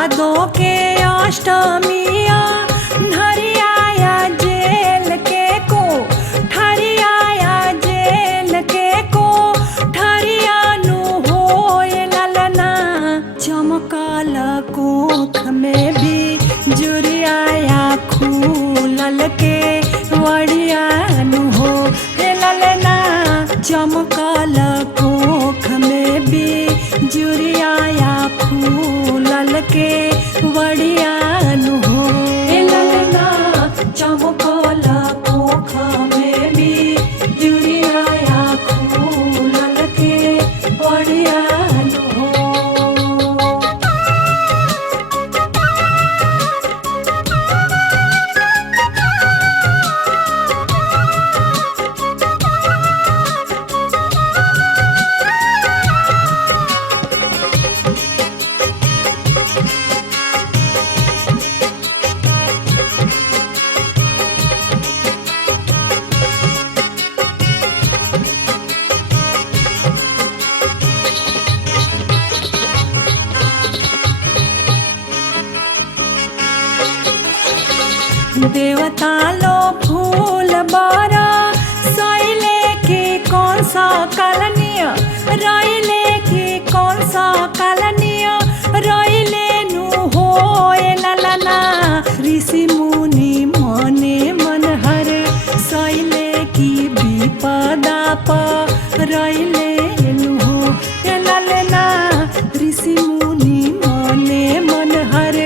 भादो के अष्टमिया धरियाया जेल के को ठरियाया जेल के को ठरियानु होए ललना चमकल कोख में भी जुरियाया खूलल के वड़ियानु हो ललना चमकल कोख में भी जुरियाया फूलल के वड़ियानु हो ललना चमकल कोख में भी जुरियाया फूलल के वड़ियानु हो। देवता लो फूल बारा सैले की कौन सा कलनिया रैले की कौन सा कलनिया रैले नु होए ललना ऋषि मुनि मने मन हर सैले की विपदा पर रैले नु हो ललना ऋषि मुनि मने मन हर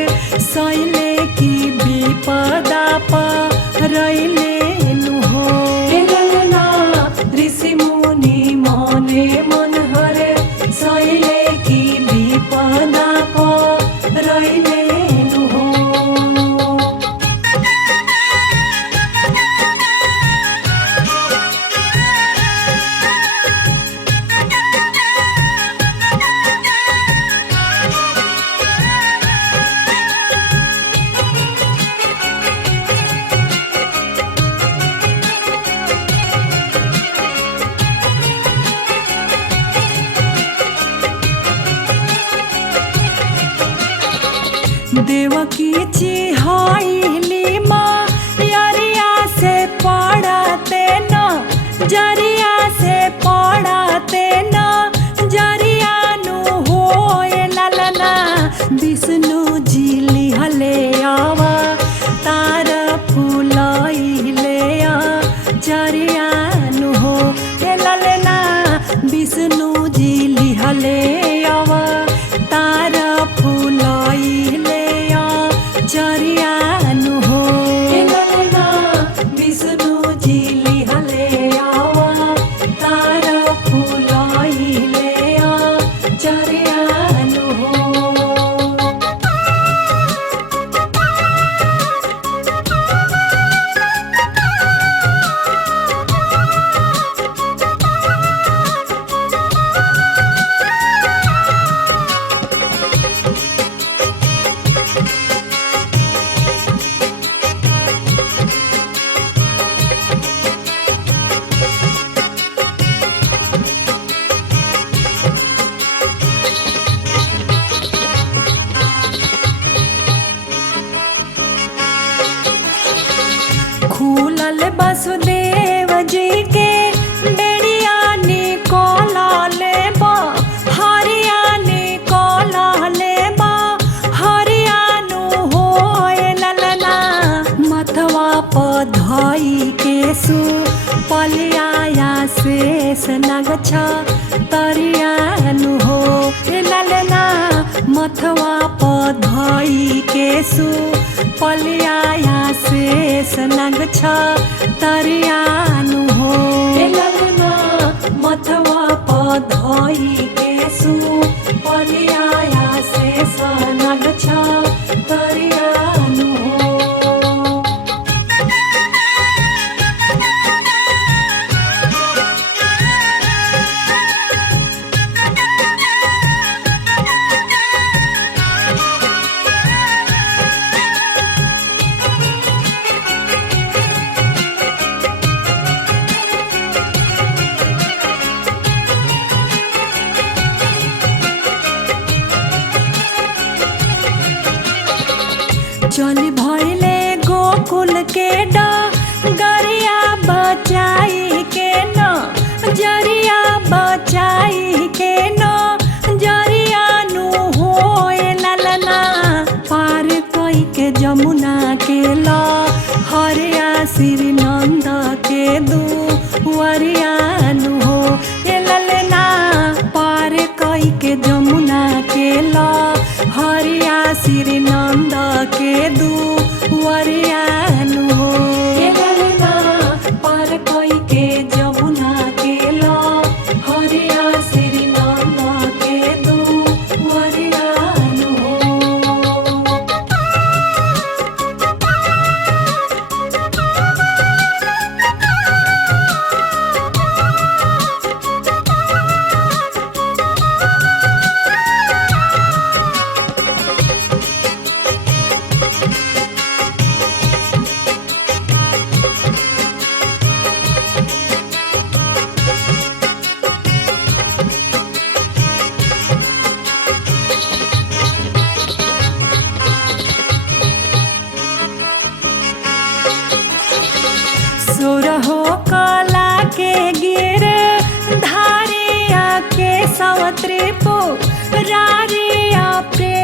सैले की विपदा पर रैले नु हो ललना ऋषि मुनि मने मन हर सैले की विपदा पर रैले नु हो। देवकी चिहाइली माँ यरिया से पड़ते न जरिया से पड़ते न जरिया नु होए ललना विष्णु जी लिहले आवा तार फूलइले जरिया नु हो ललना विष्णु जी लिहले आवा तार फूलइले जरियानु हो ललना विष्णु जी लिहले आवा तार फूलइले जरियानु हो। खुलल वसुदेव जी के बेड़िया निकोला लेबा हरिया निकोला लेबा हरियानु होए ललना मथवा पधई के सु पलियाया शेष नगछ तरियानु हो ललना मथवा पधई के सु पलियाया शेष नगछ तरियानु हो ललना मथवा पधई के सु पलियाया शेष नगछ तरियानु हो। चल भइले गोकुल के डगरिया बचाई के न जरिया बचाई के न जरिया नु होए ललना पार कई के जमुना के हरिया श्री नंद के दुवरिया नु हो ए ललना पार कई के जमुना के हरिया श्री नंद के दुवरिया नु हो ए ललना पार कई के जमुना के हरिया श्री नंद के दुवरिया नु हो। सुरहो कला के गिर धारिया के सवत्रिपु रारिया प्रेम